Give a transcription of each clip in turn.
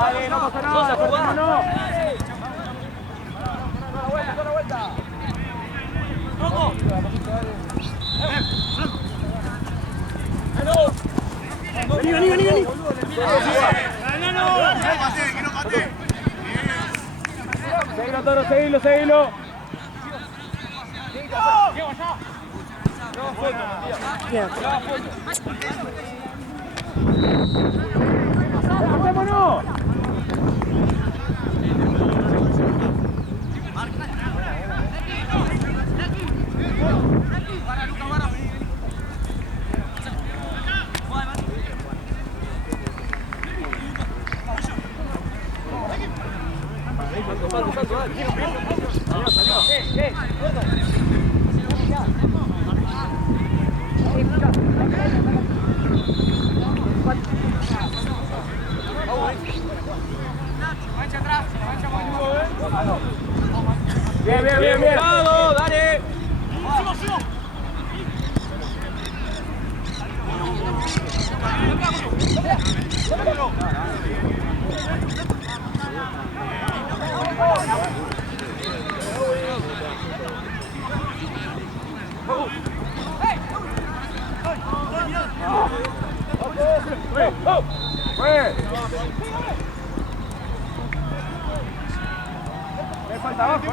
Dale, no pasa nada, no. Toda vuelta. ¡Rojo! Vení. Que no mate. Seguilo, Toro, seguilo. ¡Hacémonos! Bien. ¡Vamos, dale! Falta abajo,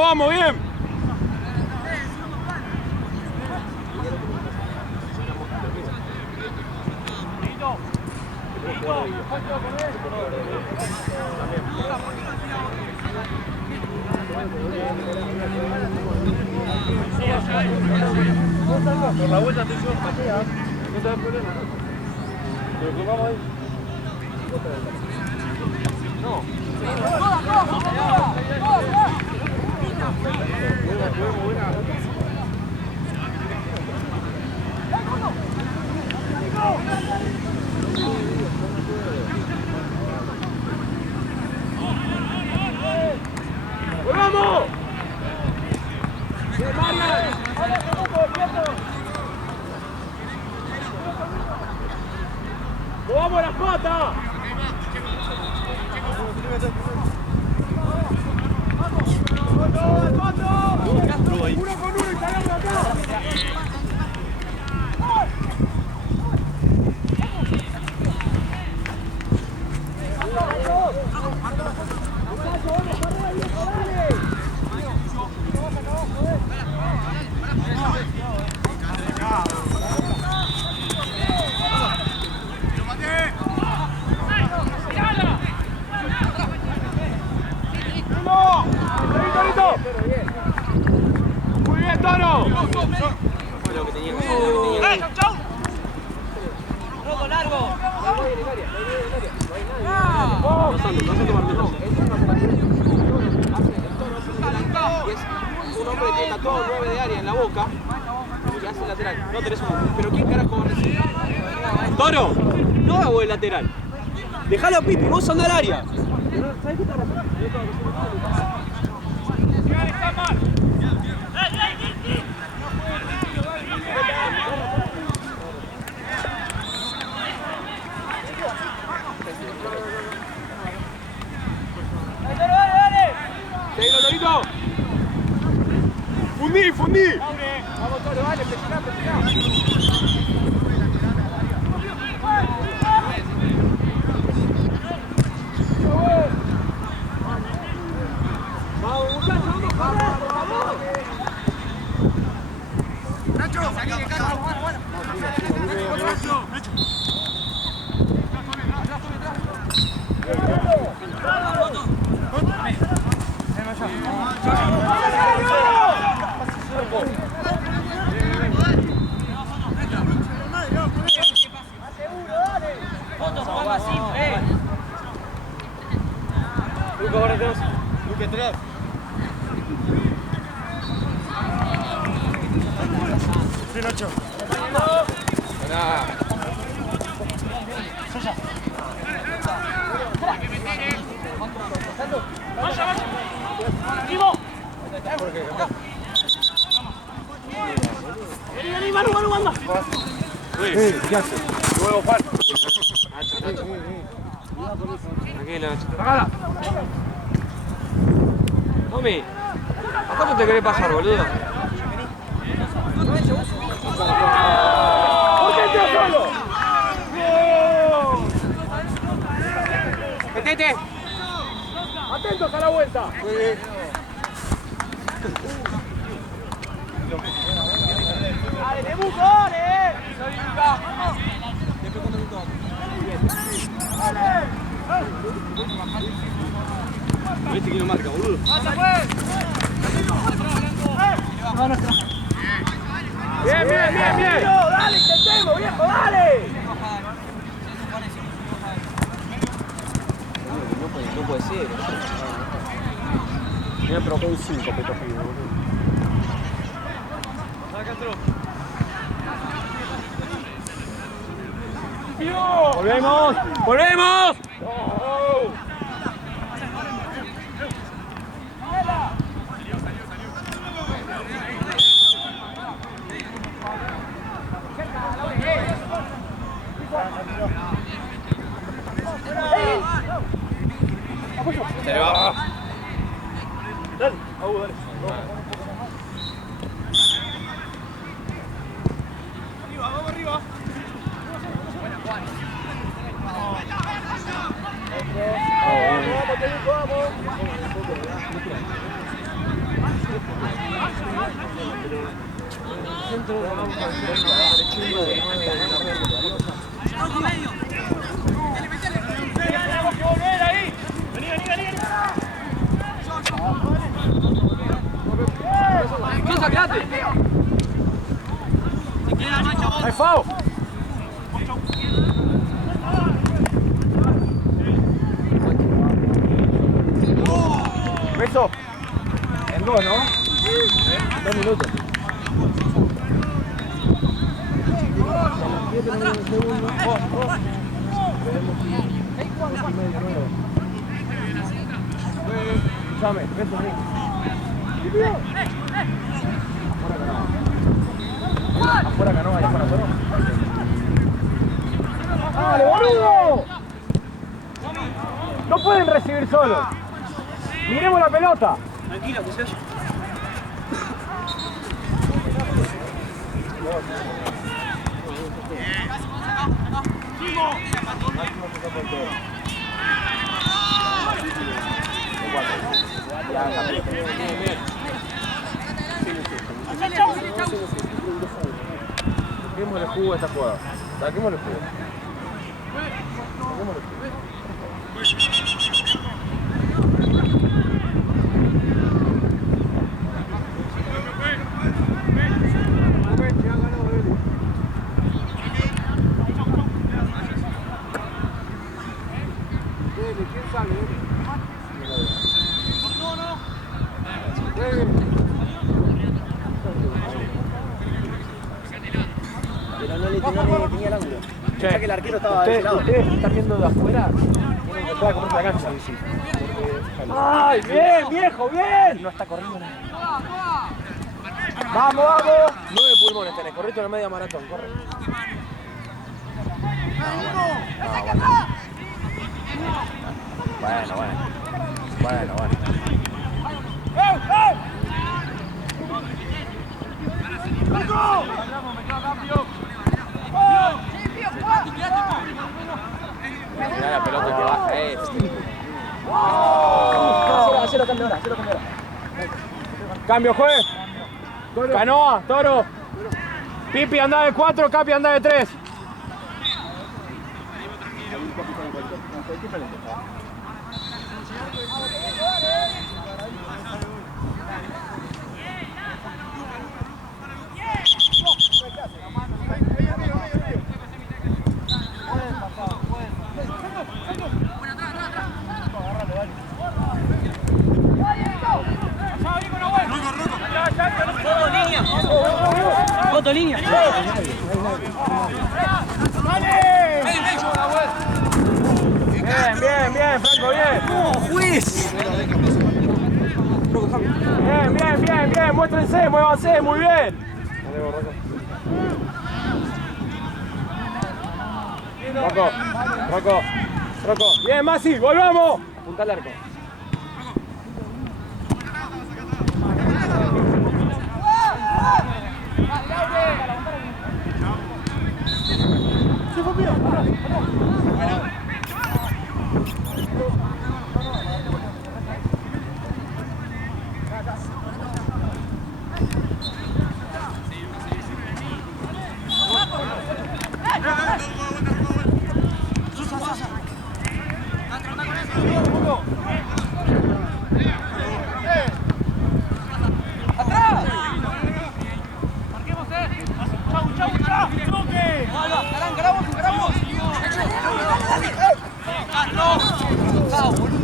Vamos, bien. Por la vuelta te hicimos patea, no te da problema, ¿no? Pero que vamos ahí. No. Buena. ¡Vamos! ¡Vamos las patas! Uno con uno y salamos acá. Muy bien, Toro. ¡Chau! ¡Rojo largo! Un hombre que tatuado 9 de área en la boca y hace lateral. No tenés un... ¿Pero quién carajo va a recibir? ¡Toro! No hago el lateral. Dejalo a Pipi, vos andá al área. Seguilo, Torito. Fundí. Vamos, Toro, dale, presiona. Vamos, muchachos, vamos. Nacho, salí de casa. Luque 3. Sí, Nacho. Vení, Manu, anda. ¿Qué hace? Luego falta. Tranquilo, Nacho. Tommy, ¿a cuánto te querés pasar, boludo? ¿Por qué estás solo? ¡Metete! Atentos a la vuelta. Dale, Temuco, dale. ¿Viste quién lo marca, boludo? Bien, bien, bien, bien. Dale, intentemos, viejo, dale. No puede ser. Mira, pero con 5 petos pibes, boludo. ¡Volvemos! ¡Volvemos! Se le va. Dale, dale. Vamos arriba. ¡Sosa, quédate! ¡Hay FAO! Beso. En 2, ¿no? 2 minutos. Escúchame, beso, Rick. Afuera canoa, y afuera canoa. ¡Dale, boludo! No pueden recibir solos. Miremos la pelota. Tranquilo, que se vaya. Saquémosle jugo a esta jugada. Saquémosle jugo. Saquémosle jugo. ¿Quién sale? Pero no le tenía el ángulo. Pensá que el arquero estaba de ese lado. Ustedes están viendo de afuera, tienen que estar a comerse la cancha. ¡Ay, bien, viejo, bien! No está corriendo nada. ¡Vamos, vamos! 9 pulmones tenés, correte en la media maratón, corre. Bueno. Mirá la pelota que baja Hacelo cambio ahora. Cambio, juez. Canoa, Toro. Pipi anda de 4, Capi anda de 3. línea. Bien, bien, bien, Franco, bien. ¡No, juez! Bien, bien, bien, bien. Muéstrense, muévanse, muy bien. Rocco, Rocco, Rocco. Bien, Masi, volvamos. Punta al arco.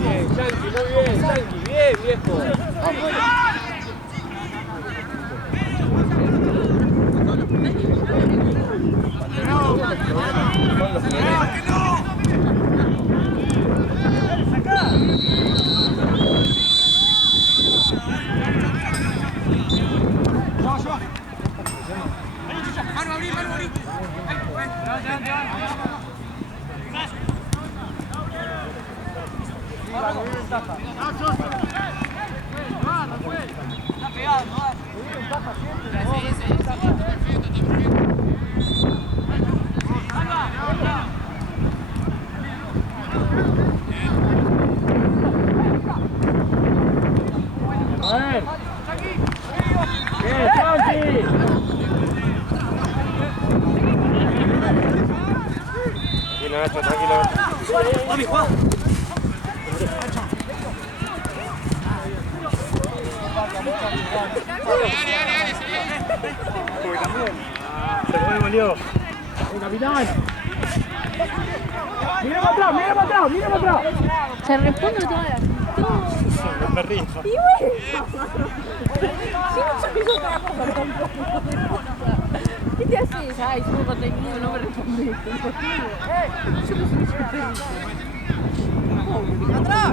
Bien, Yankee, muy bien, Yankee, bien, viejo. Bien, Yankee. Tranquilo, Nacho, tranquilo. ¡Mami, Juan! Se fue y volvió. Capitán. Mira para atrás, mira para atrás, mira para atrás. Se responde toda la El perrito. Y bueno. Si no sabes otra cosa tampoco. ¿Qué te haces? Ay, somos contenido, no me respondes. Imposible. Yo no soy perrito. ¡Atrás!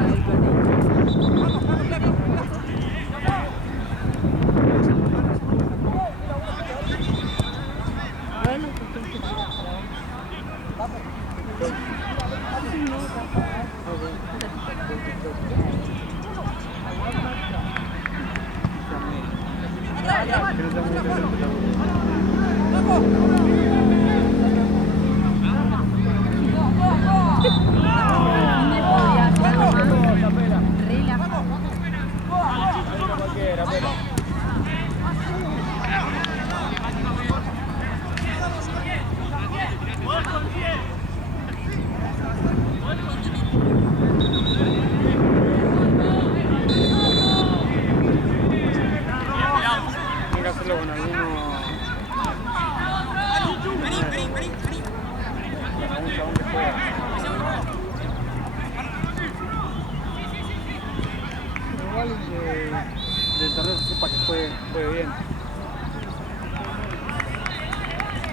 Del torneo se sepa que fue bien.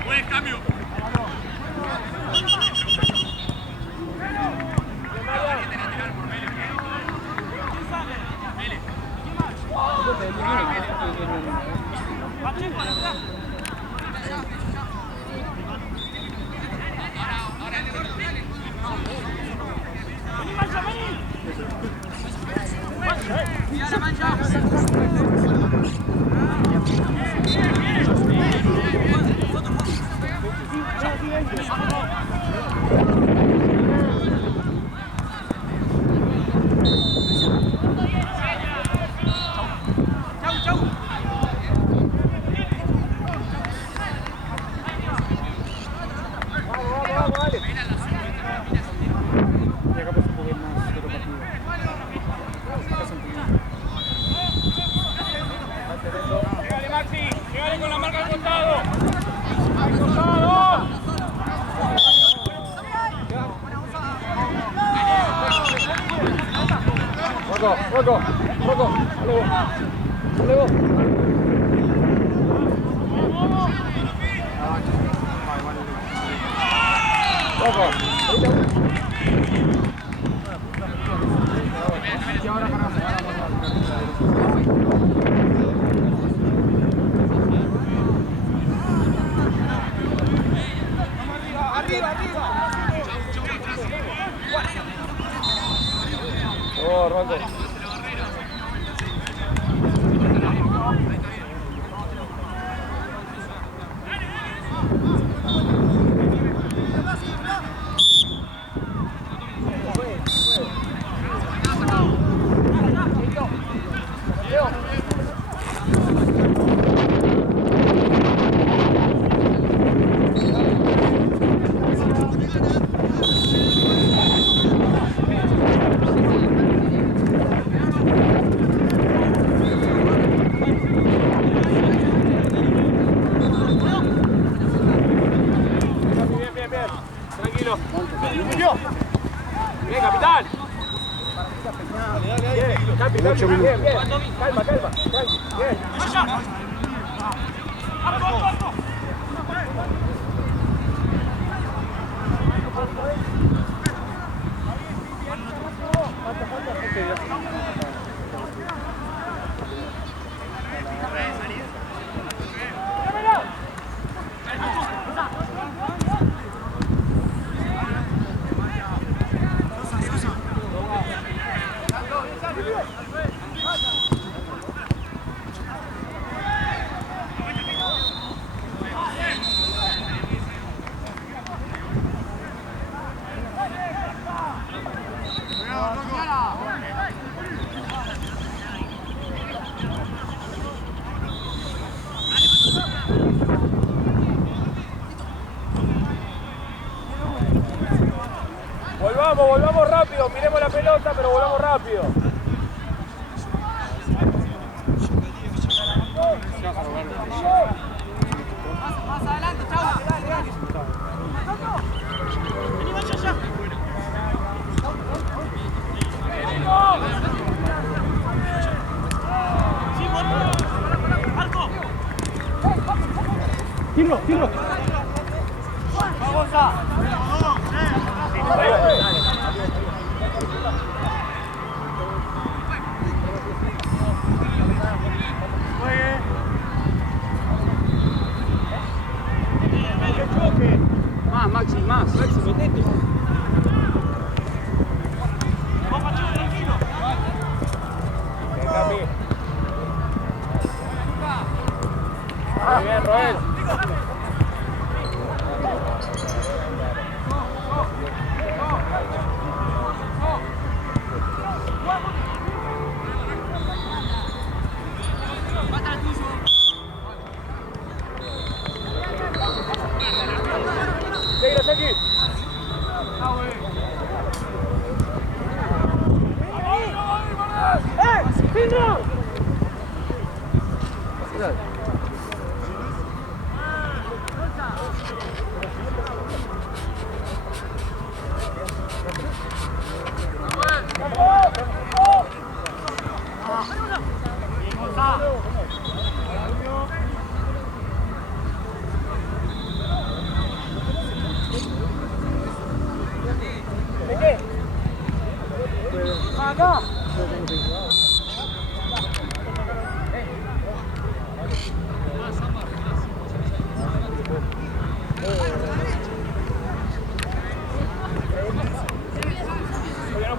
Buen cambio. Rocco, Rocco, dale vos. Oh, Rocco. Tranquilo. Bien, capitán. Bien, Capi, bien, bien. Calma, calma. Tranqui, bien. Volvamos rápido, miremos la pelota, pero volvamos rápido. Más adelante, chau. Vení, vaya ya. Marco. Tiro. Vamos a. Maxi, metete. Venga, muy bien, Roel.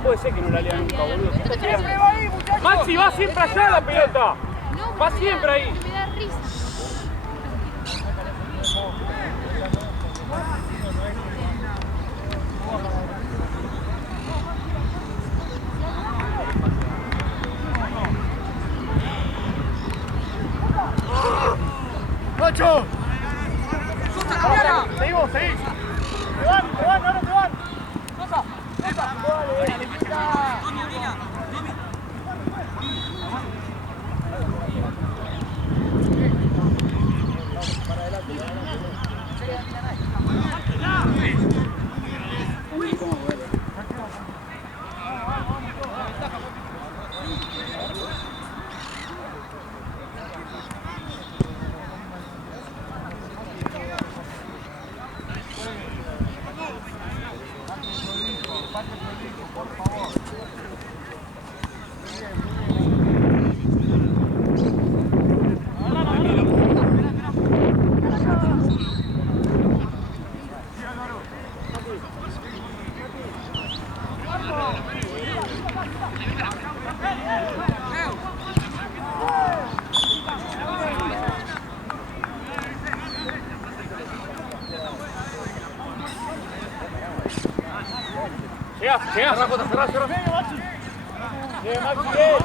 Puede ser que no la lean nunca, boludo. Maxi, va siempre allá la pelota. Va siempre ahí. Me da risa. ¡Nacho! Seguimos. Te van, ahora te van. Llega. Cerrá, Jota, cerrá. Bien, Maxi, bien.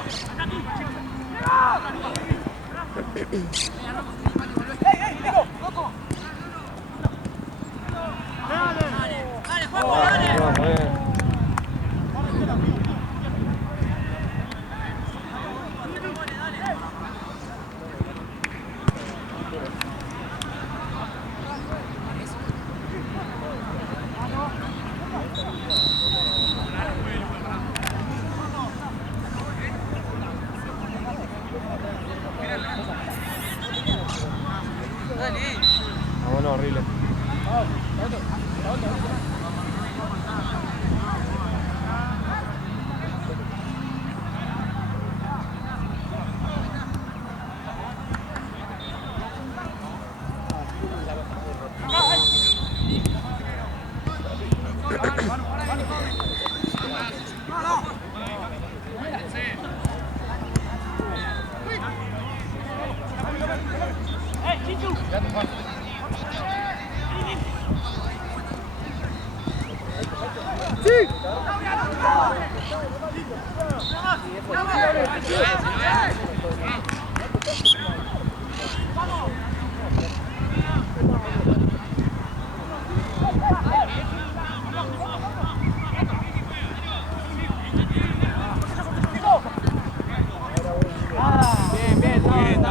Bueno, horrible.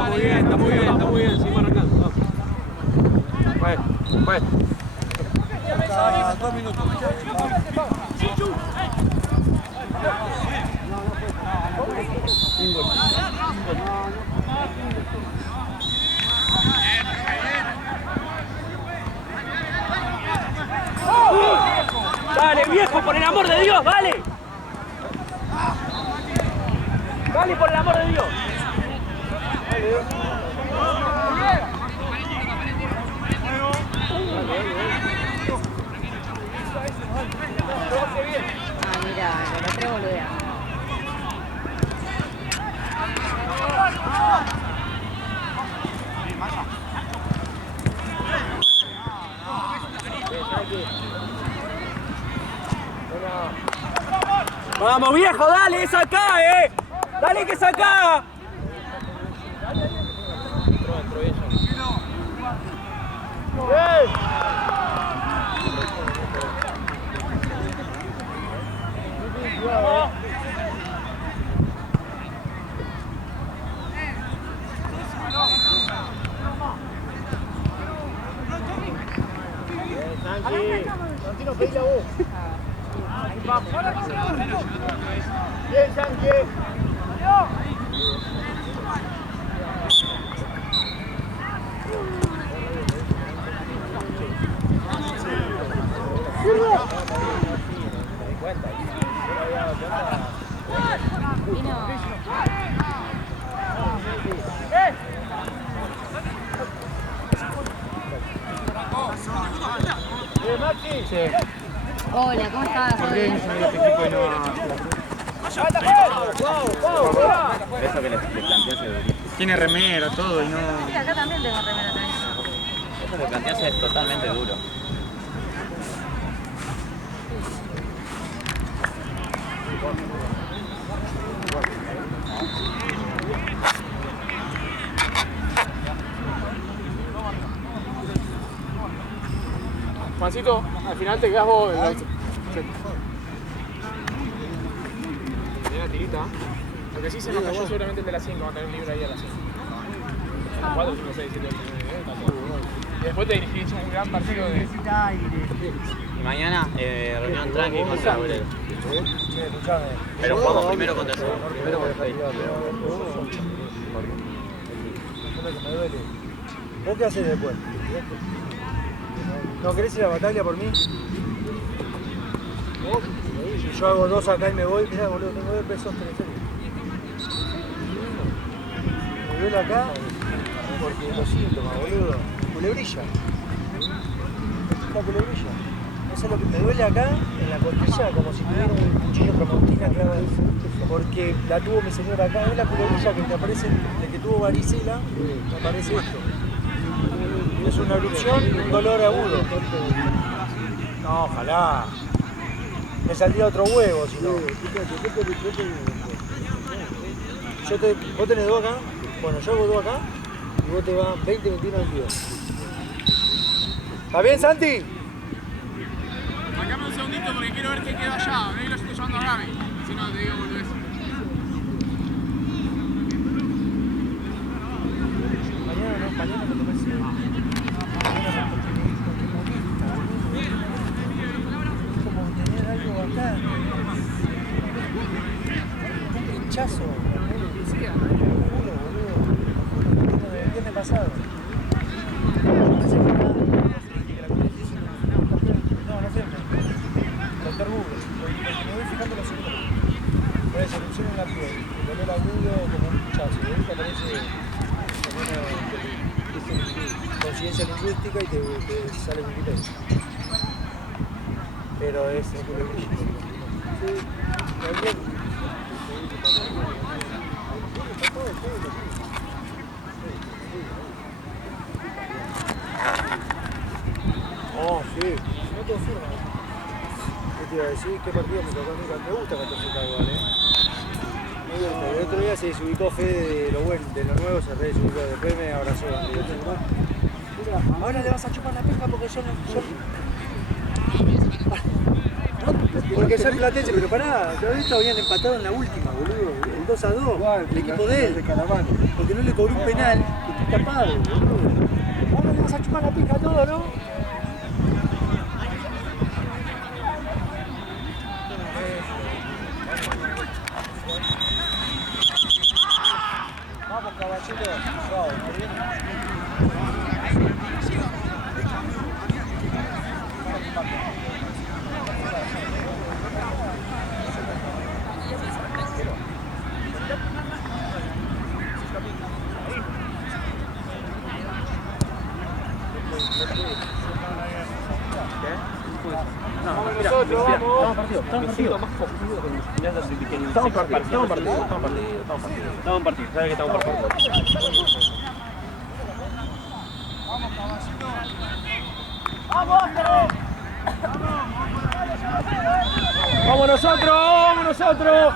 Está muy bien. Sigue arrancando. Pues. 2 minutos. Dale, viejo, por el amor de Dios, dale. Dale, por el amor de Dios. Ah, mira, lo otro boludea. Vamos, viejo, dale, es acá, Dale que es acá. Santino, pedí la voz. Bien, Santi. Hola, ¿cómo estás? ¿Todo bien? Eso que le planteas es Tiene remera, todo y no. Sí, acá también tengo remera también. eso que planteas es totalmente duro. Juancito, al final te quedas vos. Tiene la tirita. Lo que sí se nos cayó seguramente el de las 5, va a tener un libro ahí a las 5. 4, 5, 6, 7, 8, 9, 10. Y después te dirigís un gran partido de. Y mañana reunión tranqui contra Obrero. Escuchame. Pero jugamos primero contra el segundo. Primero contra el Me duele. ¿Vos qué haces después? ¿No querés ir a batalla por mí? Si yo hago 2 acá y me voy, mirá boludo, tengo 2 pesos teleféricos. Me duele acá porque los síntomas, boludo. Culebrilla. La culebrilla. Eso es lo que me duele acá, en la costilla, como si tuviera un cuchillo tramontina clavado ahí. Porque la tuvo mi señora acá, es la culebrilla que te aparece, de que tuvo varicela, me aparece esto. Es una erupción y un dolor agudo. No, ojalá. me saldría otro huevo, si no. Vos tenés 2 acá, bueno, yo hago 2 acá y vos te van 20, 21, 22. ¿Está bien, Santi? Marcame un segundito porque quiero ver qué quedó allá. Ve que lo estoy llevando a Gaby. Si no, te digo boludez. Mañana no te parece. Como tener algo acá. Un pinchazo. El viernes pasado. No sé. Doctor Google. Me voy fijando los síntomas. Por eso, erupción en la piel, dolor agudo como un pinchazo. Y ahí te aparece conciencia lingüística y te sale un poquito. Pero es culebrilla. Sí, oh, sí. No te firma. ¿Qué te iba a decir? ¿Qué partido me tocó a mí? Me gusta 14 igual, Me gusta. El otro día se desubicó Fede de lo bueno, de lo nuevo se desubicó. Después me abrazó. Ahora le vas a chupar la pija porque yo no. Porque soy platense, pero pará, todavía esto habían empatado en la última, boludo. El 2-2, el equipo de él. Porque no le cobró un penal, que está tapado, boludo. Ahora le vas a chupar la pija a todo, ¿no? Vamos, caballito. Bravo, muy bien. Estamos partido. ¿Sabes que estamos partido? ¡Vamos nosotros! ¡Vamos nosotros!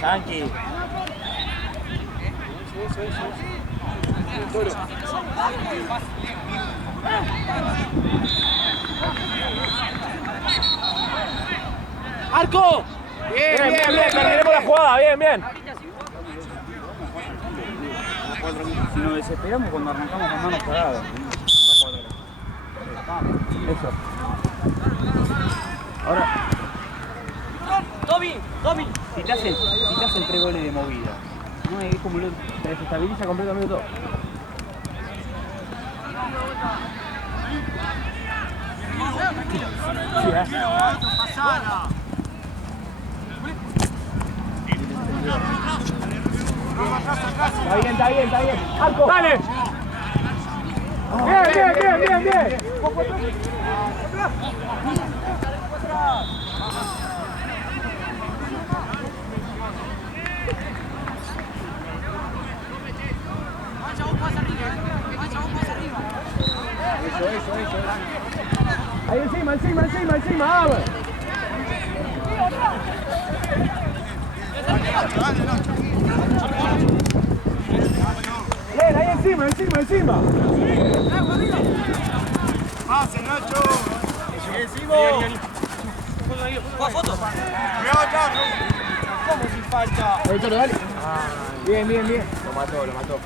Yankee. ¡Arco! Bien, terminemos la jugada, bien. Si nos desesperamos cuando arrancamos con manos paradas. Eso. Ahora. Toby. Si te hacen 3 goles de movida, no es como te desestabiliza completamente todo. Está bien. ¡Arco! ¡Dale! Bien. Eso. Ahí encima, vamos. Bien, ahí encima. ¡Pase, Nacho! ¡Foto! ¿Cómo sin falta? Dale. Bien. Lo mató.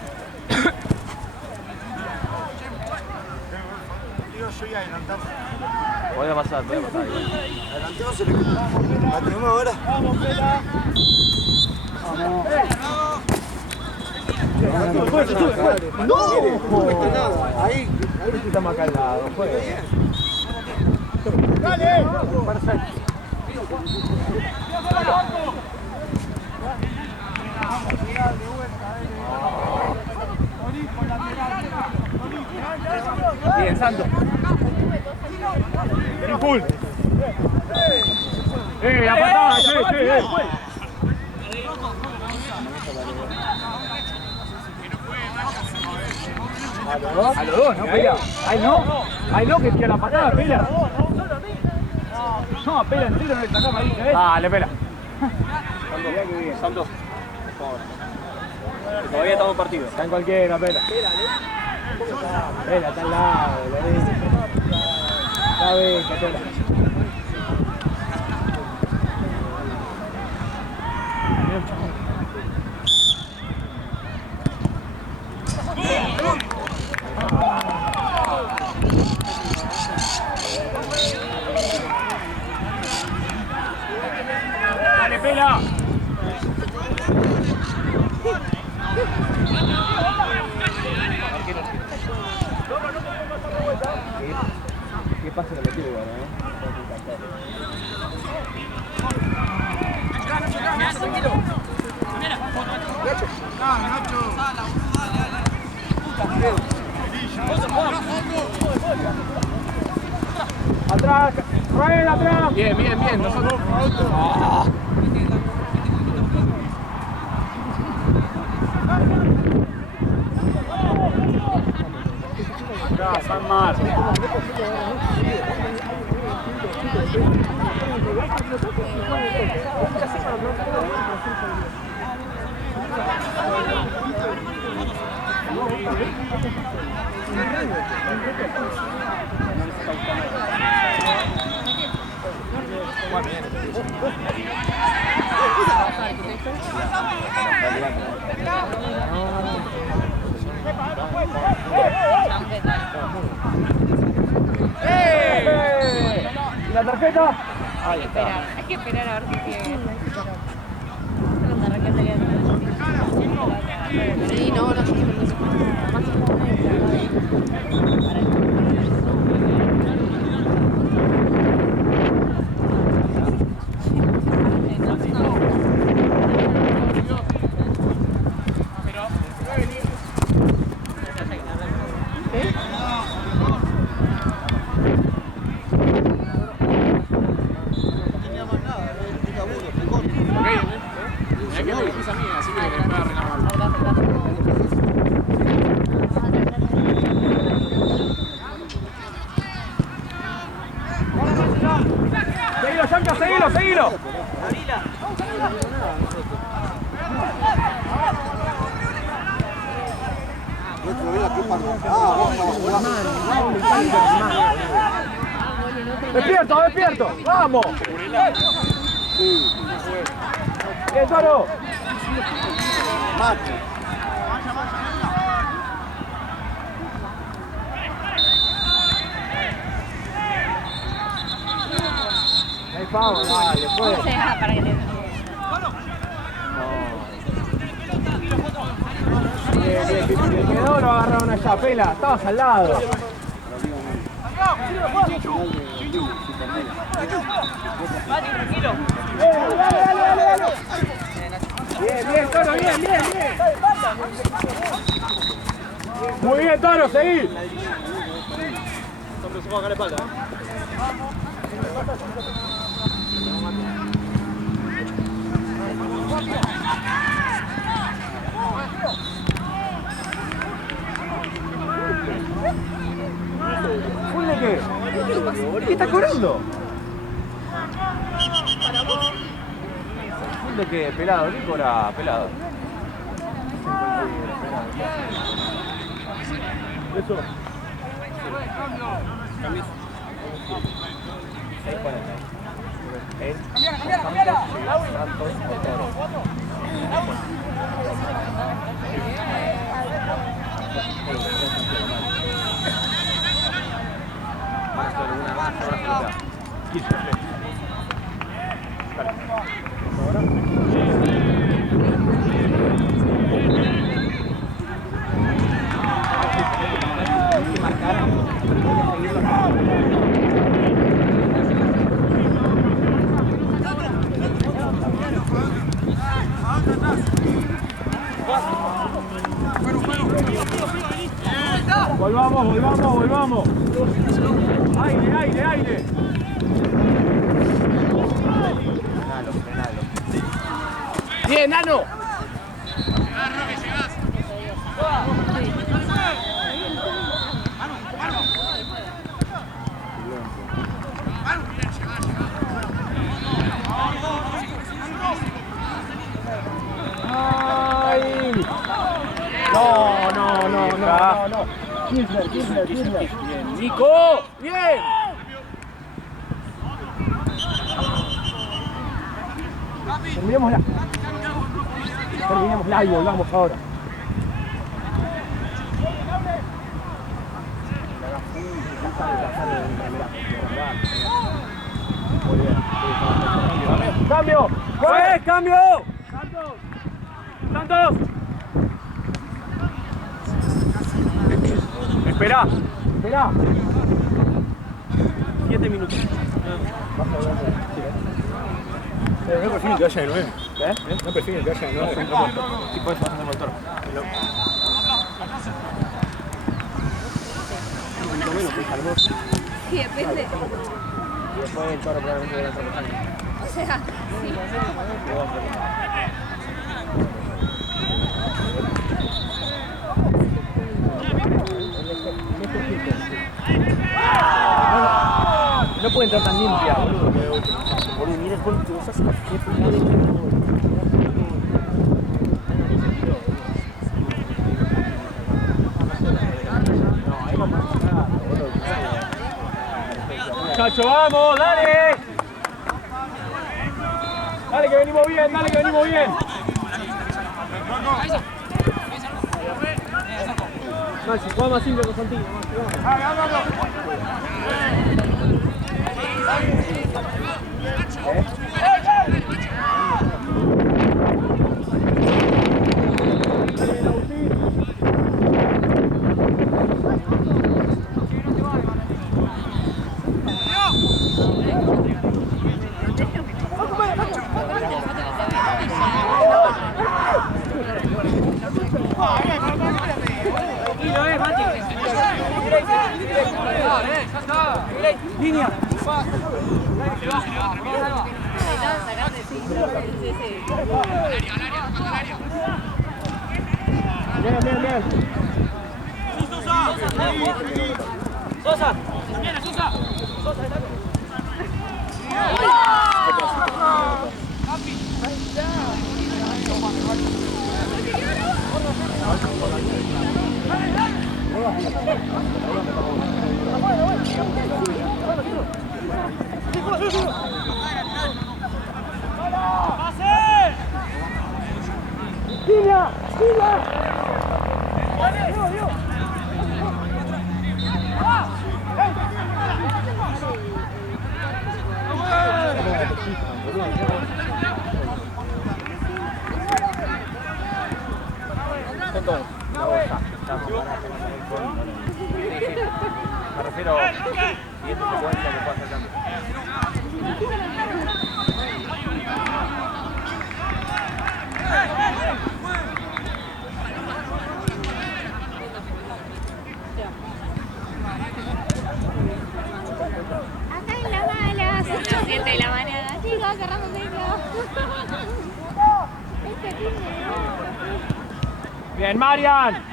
Yo iba a adelantar. Puede pasar. Adelantemos el equipo. La tenemos ahora. Vamos, Pela. ¡No! Ahí estamos acá al lado. ¡Dale! Perfecto. Bien, Santo. Full. La patada, A los dos, ¿no? Pela. Ay, no, que tira la patada, Pela. No, Pela entero no le sacamos ahí, ¿sabes? Dale, Pela. Son dos. Todavía estamos en partido. Está en cualquiera, Pela. Pela, está al lado, lo ves. La ves, Pela. Dale, Pela. ¿Qué pasa con el tiro, Atrás, Rael, atrás. Bien, nosotros. Acá, San Marcos. ¿La tarjeta? Hay que esperar a ver si sigue. Sí, no, yo quiero que Seguilo, Yanka, seguilo. Despierto, vamos. Bien, Toro. Hay pavo, dale, después. ¿Cómo se deja para que te... Bien, quedó, lo agarraron allá, Pela, estabas al lado. Bien, Toro, bien. Muy bien, Toro, seguí. Se puede sacar la espalda. ¿Full de qué? ¿Qué está cobrando? ¿Full de qué? Pelado, ¿qué cobra pelado? Eso. Volvamos. Aire. Bien, Nano. Ay. No. Kirchner. Bien, Nico. Bien. Terminémosla y volvamos ahora. ¡Cambio! ¡Juez, cambio! ¡Santos! Espera. 7 minutos. No prefiero que vaya de 9. No prefiero que vaya de 9. Sí, puedes pasar el motor. Sí, depende. Y después el Toro probablemente debe entrar por ahí. O sea, sí. No puede entrar tan limpia, boludo. Boludo, mira el gol que vos haces. Qué pegado de gol. Muchacho, vamos, dale. Dale que venimos bien, Maxi, juega más simple con Santino. Línea. Bien. Sosa. Me refiero a siguiente secuencia que pueda hacer cambio. Acá en la mala, se siente la mañana, chicos, cerrando ciclo. Bien, Marian.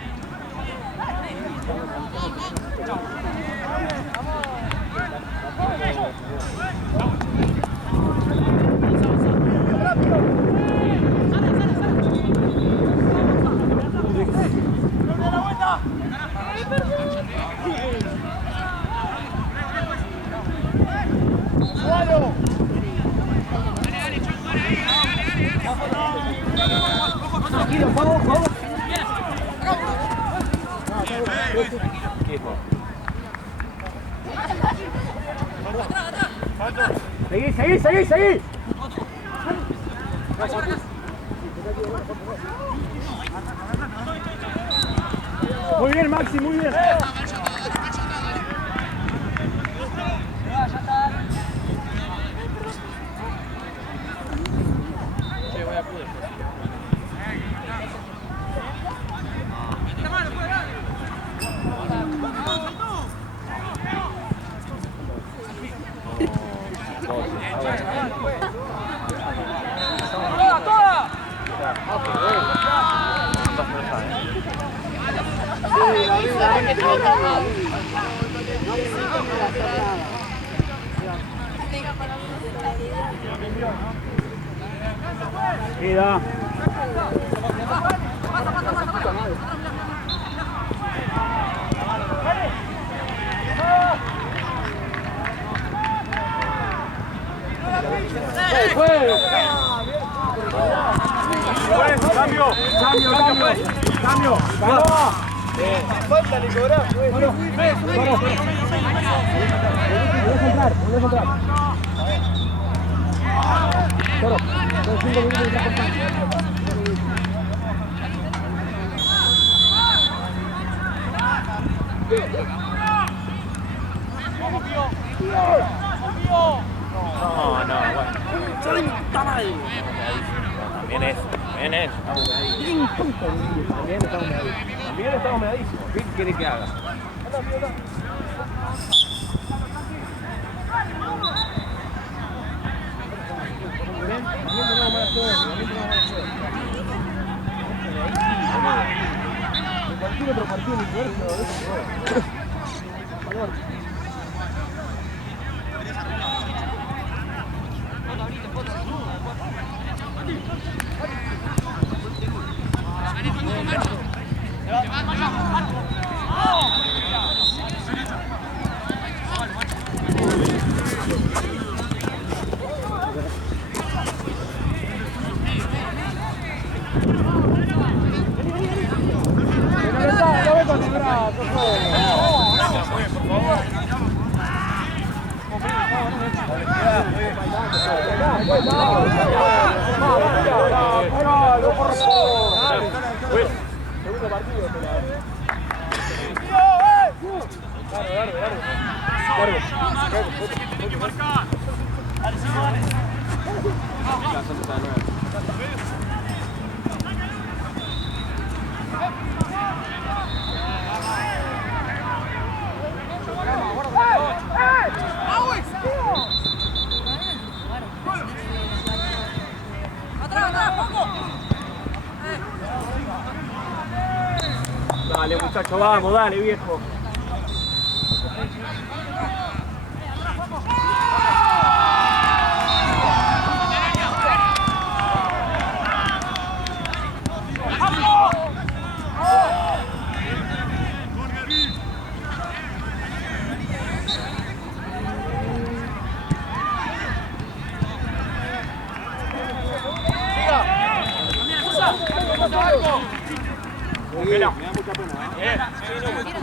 Seguí. Muy bien, Maxi, muy bien. Queda. Cambio. Falta le cobrás, güey. Volvés a entrar. Toro, son 5 minutos de la No, bueno. También es. También estamos medadísimos. ¿Qué quiere que haga? cualquier otro partido del universo. Dale, muchacho, vamos, dale, viejo.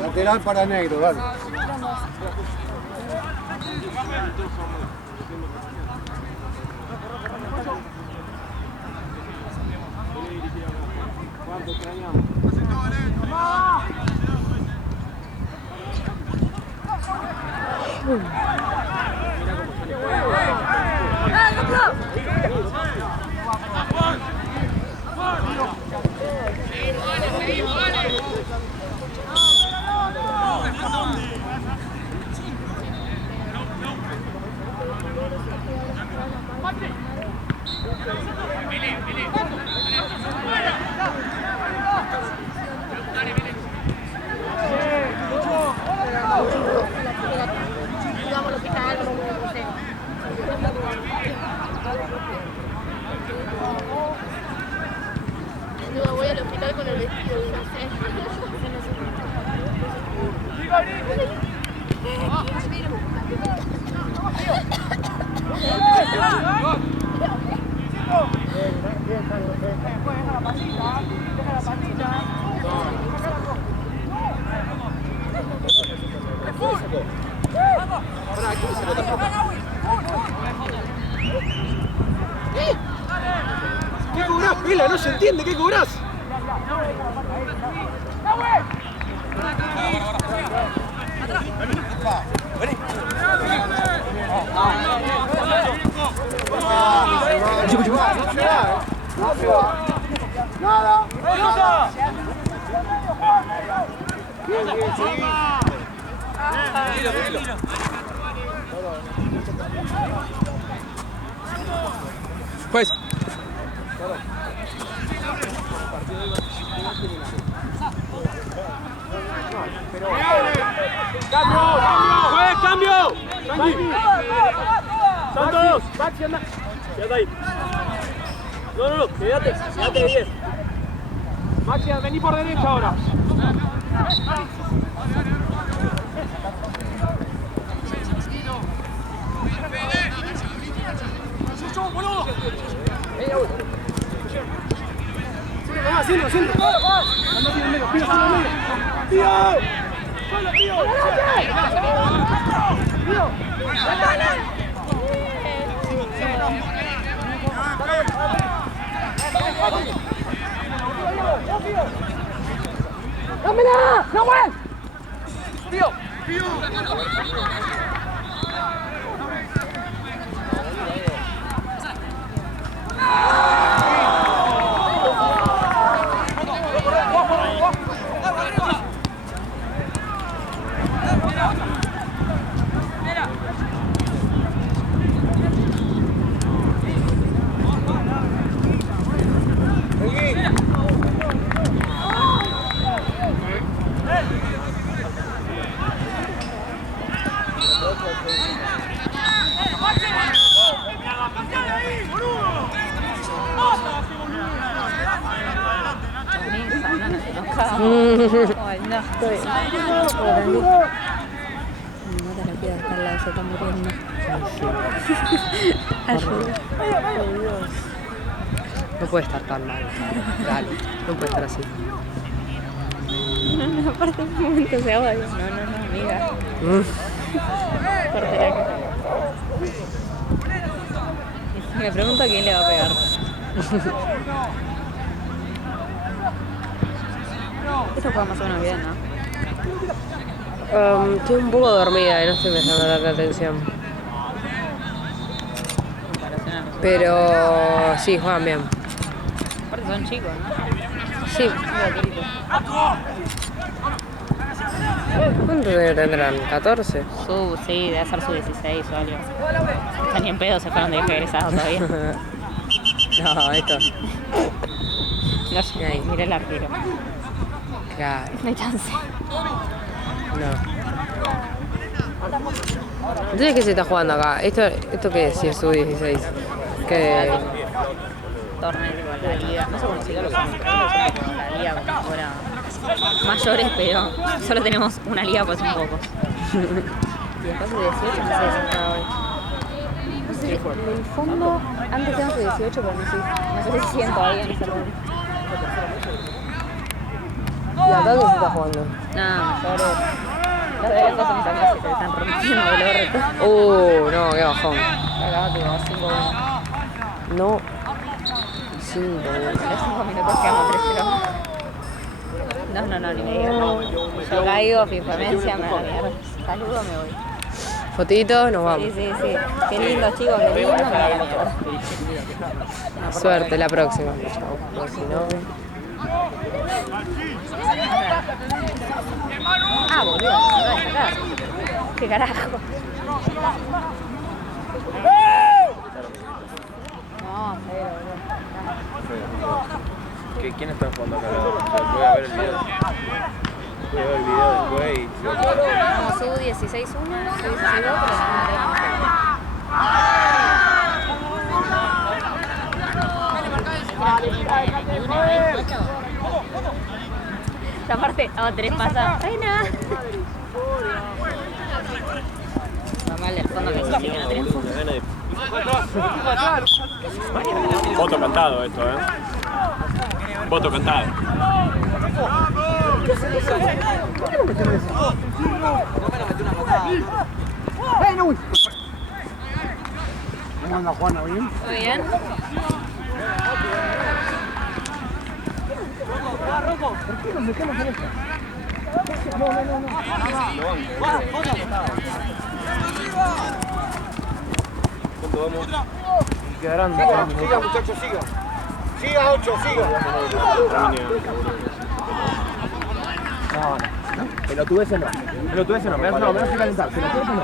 Lateral para negro, dale. No, voy al hospital con el vestido de no sé. ¿Qué cobrás, Pela? No se entiende, ¿qué cobrás? Nada. Pues. ¡Juez, cambio! ¡Santos! ¡Maxi, anda! Quédate ahí. No, quédate de 10. Maxi, vení por derecha ahora. ¡Dámela! ¡No, güey! ¡Tío! Ay, no estoy. No te la pidas, estar al lado, se está muriendo. Ayuda. No puede estar tan mal. Dale, no puede estar así. No, aparte un momento se ahoga. No, amiga. Aparte era que... Me pregunto a quién le va a pegar. Esto juega más o menos bien, ¿no? Estoy un poco dormida y no estoy prestando tanta atención. Pero sí, juegan bien. Aparte son chicos, ¿no? Sí. ¿Cuánto tendrán? ¿14? Sí, debe ser su 16 o algo. O sea, ni en pedo se fueron de egresados todavía. No, esto. No sé, mira el arquero. Claro. No hay chance. No. Entonces, ¿qué se está jugando acá? ¿Esto qué es? Si es sub-16. ¿Qué? Torneo de la liga. No sé cómo se llama la liga como si fuera mayores, pero solo tenemos una liga, pues un poco. Y después de 18 no sé si está hoy. No sé, el fondo, antes éramos de 18, pero no sé si siguen todavía en ese rol. ¿Y acá qué se está jugando? Nada, mayores. Los de Blanco son mis amigas que se están rompiendo del orto. No, qué bajón. Acá tengo 5 No. 5. Los 5 minutos quedamos 3-0. No, ni me digas. Yo caigo, fifamencia, me da la mierda. Saludo, me voy. Fotito, nos vamos. Sí. Qué lindo, chicos, qué lindo, me da la mierda. Suerte la próxima. Chao. Porque si no. Boludo, me va a sacar. ¿Qué carajo? No, cero, boludo. ¿Quién está jugando acá? Voy a ver el video. Voy a ver el video después y... No, sub 16-1, sub 16-2, pero esta parte, vamos a tener pasada. ¡Reina! Va mal el fondo que se sigue, no tenemos fondo. Voto cantado esto, Voto cantado. ¿Cómo anda Juana? ¿Bien? Muy bien. ¿Cuánto vamos? Quedarán. Siga, muchachos, siga. Siga, 8, siga. Pelotudeces no. Menos que calentar. Pelotudeces no.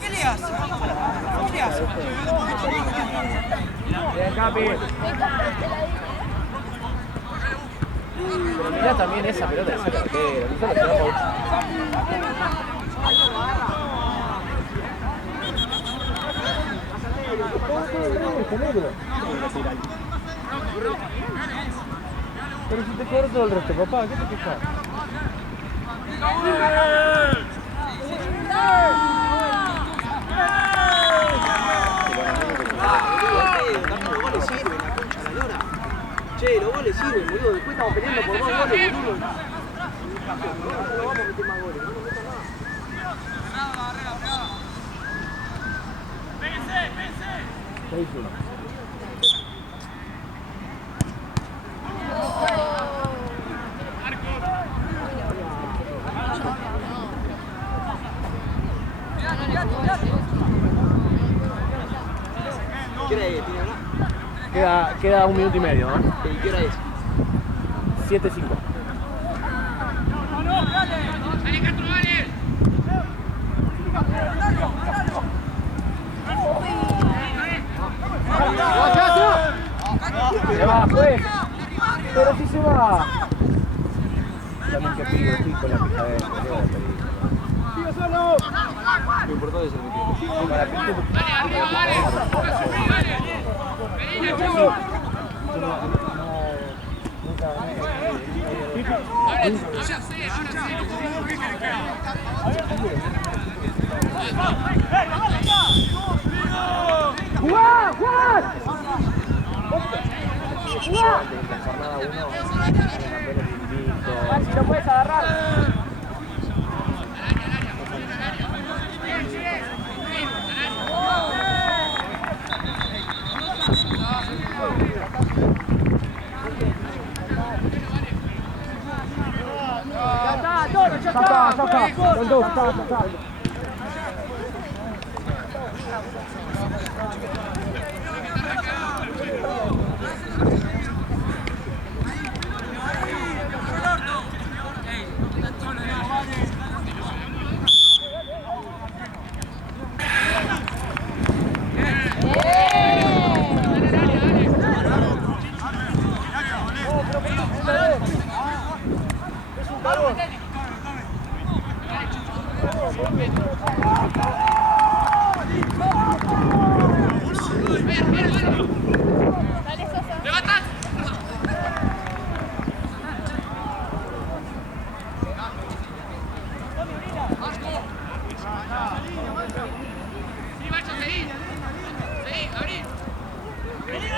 ¿Qué le hace? Capi. Pero mirá también esa pelota de ese arquero. Nosotros tenemos... Pero si te cobro todo el resto, papá, ¿qué te quejas? Los goles sirven, la concha de la lora. Che, los goles sirven, boludo. Después estamos peleando por 2 goles, boludo. No vamos a meter más goles, no nos metan nada. ¿Qué hora es? ¿Tiene hora? Queda 1 minuto y medio, ¿no? ¿Y qué hora es? 7-5. Se va, pues. Pero si se va. También que pido, estoy con la pija de él. Lo importante es el metido. Para que ¡Juan! ¡Juan! La jornada 1 si lo puedes agarrar. Ya está. Seguí, abrí. Vení.